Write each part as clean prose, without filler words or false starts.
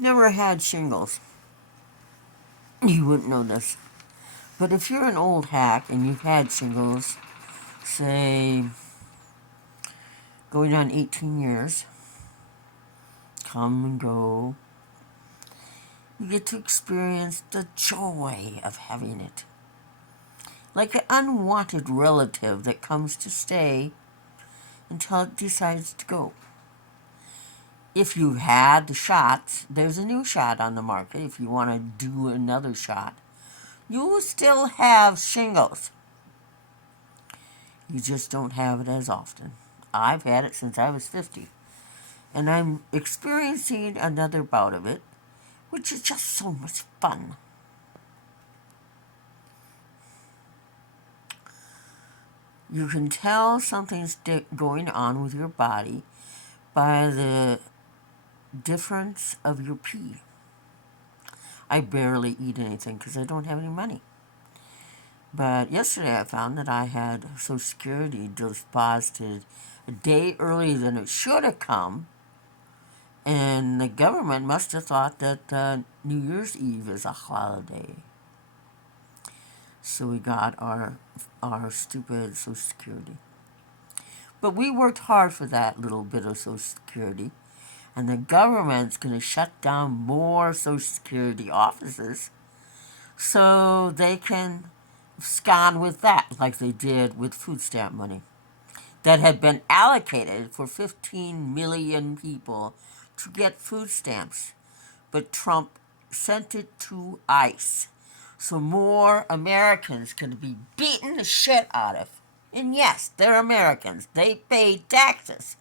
Never had shingles, you wouldn't know this. But if you're an old hack and you've had shingles, say, going on 18 years, come and go, you get to experience the joy of having it. Like an unwanted relative that comes to stay until it decides to go. If you've had the shots, there's a new shot on the market if you want to do another shot. You will still have shingles. You just don't have it as often. I've had it since I was 50, and I'm experiencing another bout of it, which is just so much fun. You can tell something's going on with your body by the difference of your pee. I barely eat anything because I don't have any money. But yesterday I found that I had Social Security deposited a day earlier than it should have come, and the government must have thought that New Year's Eve is a holiday. So we got our stupid Social Security. But we worked hard for that little bit of Social Security, and the government's going to shut down more Social Security offices so they can abscond with that, like they did with food stamp money that had been allocated for 15 million people to get food stamps. But Trump sent it to ICE. So more Americans can be beaten the shit out of. And yes, they're Americans. They pay taxes.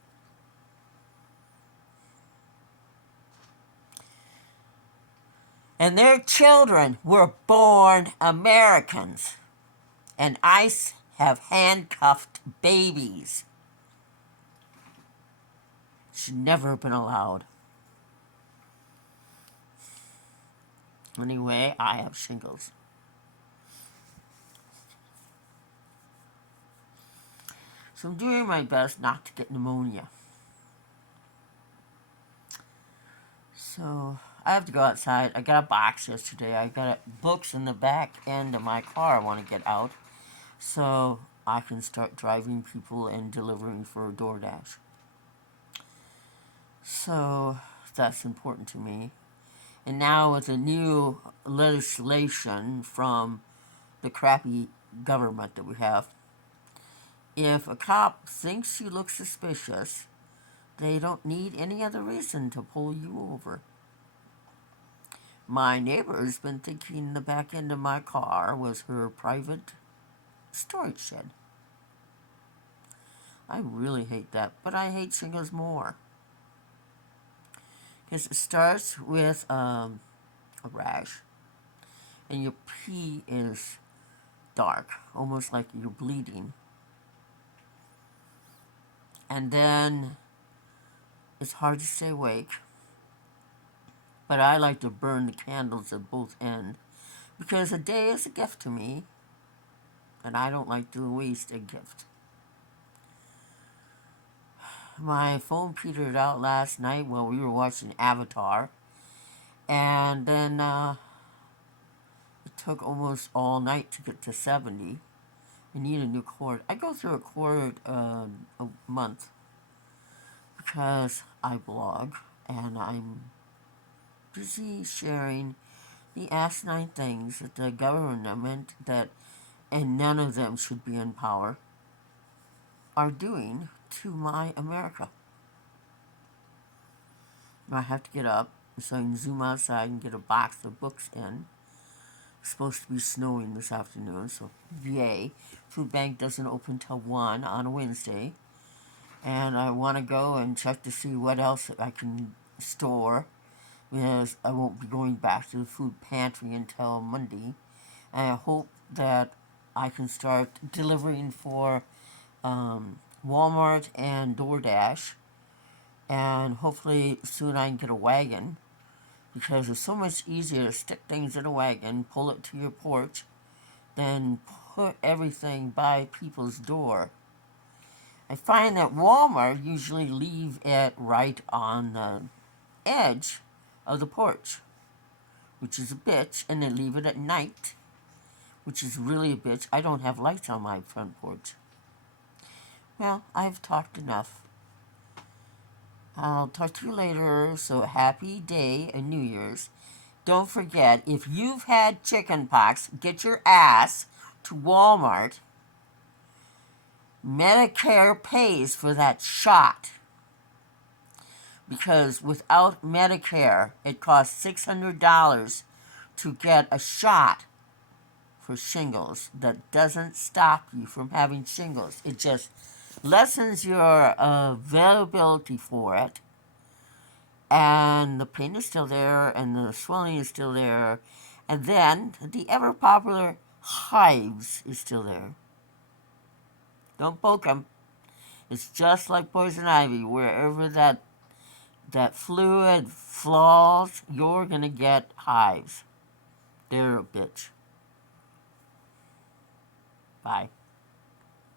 And their children were born Americans. And ICE have handcuffed babies. Should never have been allowed. Anyway, I have shingles. So I'm doing my best not to get pneumonia. So I have to go outside. I got a box yesterday. I got books in the back end of my car I want to get out so I can start driving people and delivering for DoorDash. So that's important to me. And now with the new legislation from the crappy government that we have, if a cop thinks you look suspicious, they don't need any other reason to pull you over. My neighbor's been thinking the back end of my car was her private storage shed. I really hate that, but I hate shingles more. Because it starts with a rash, and your pee is dark, almost like you're bleeding. And then it's hard to stay awake. But I like to burn the candles at both ends because a day is a gift to me, and I don't like to waste a gift. My phone petered out last night while we were watching Avatar, and then it took almost all night to get to 70. I need a new cord. I go through a cord a month because I blog and I'm busy sharing the asinine things that the government that, and none of them should be in power, are doing to my America. I have to get up so I can zoom outside and get a box of books in. It's supposed to be snowing this afternoon, so yay. Food bank doesn't open till 1 on a Wednesday. And I want to go and check to see what else I can store because I won't be going back to the food pantry until Monday. And I hope that I can start delivering for Walmart and DoorDash. And hopefully soon I can get a wagon because it's so much easier to stick things in a wagon, pull it to your porch, than put everything by people's door. I find that Walmart usually leave it right on the edge of the porch, which is a bitch, and they leave it at night, which is really a bitch. I don't have lights on my front porch. Well, I've talked enough. I'll talk to you later, so happy day and New Year's. Don't forget, if you've had chicken pox, get your ass to Walmart. Medicare pays for that shot. Because without Medicare, it costs $600 to get a shot for shingles that doesn't stop you from having shingles. It just lessens your availability for it, and the pain is still there, and the swelling is still there, and then the ever popular hives is still there. Don't poke them. It's just like poison ivy. Wherever that fluid falls, you're gonna get hives. They're a bitch. Bye.